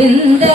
Govinda